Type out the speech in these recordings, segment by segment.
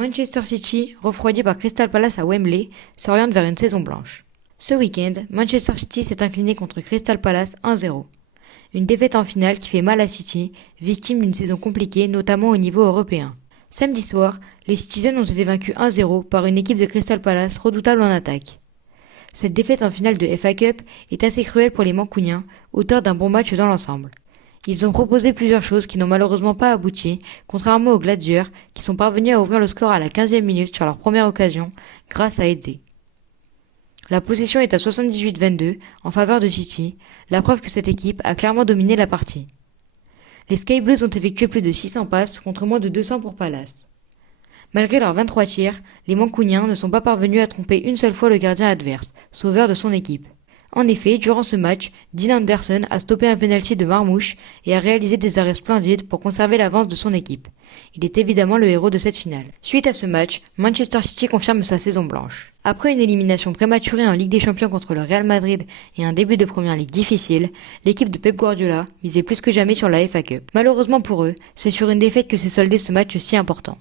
Manchester City, refroidi par Crystal Palace à Wembley, s'oriente vers une saison blanche. Ce week-end, Manchester City s'est incliné contre Crystal Palace 1-0. Une défaite en finale qui fait mal à City, victime d'une saison compliquée notamment au niveau européen. Samedi soir, les Citizens ont été vaincus 1-0 par une équipe de Crystal Palace redoutable en attaque. Cette défaite en finale de FA Cup est assez cruelle pour les Mancuniens, auteurs d'un bon match dans l'ensemble. Ils ont proposé plusieurs choses qui n'ont malheureusement pas abouti, contrairement aux Glazers qui sont parvenus à ouvrir le score à la 15e minute sur leur première occasion grâce à Eze. La possession est à 78-22 en faveur de City, la preuve que cette équipe a clairement dominé la partie. Les Sky Blues ont effectué plus de 600 passes contre moins de 200 pour Palace. Malgré leurs 23 tirs, les Mancuniens ne sont pas parvenus à tromper une seule fois le gardien adverse, sauveur de son équipe. En effet, durant ce match, Dean Anderson a stoppé un pénalty de Marmouche et a réalisé des arrêts splendides pour conserver l'avance de son équipe. Il est évidemment le héros de cette finale. Suite à ce match, Manchester City confirme sa saison blanche. Après une élimination prématurée en Ligue des Champions contre le Real Madrid et un début de Première Ligue difficile, l'équipe de Pep Guardiola misait plus que jamais sur la FA Cup. Malheureusement pour eux, c'est sur une défaite que s'est soldé ce match si important.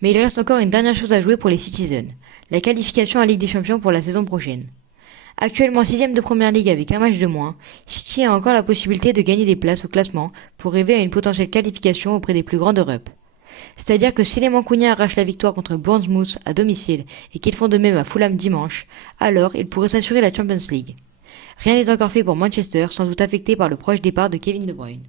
Mais il reste encore une dernière chose à jouer pour les Citizens, la qualification en Ligue des Champions pour la saison prochaine. Actuellement 6ème de Première Ligue avec un match de moins, City a encore la possibilité de gagner des places au classement pour rêver à une potentielle qualification auprès des plus grandes d'Europe. C'est-à-dire que si les Mancuniens arrachent la victoire contre Bournemouth à domicile et qu'ils font de même à Fulham dimanche, alors ils pourraient s'assurer la Champions League. Rien n'est encore fait pour Manchester, sans doute affecté par le proche départ de Kevin De Bruyne.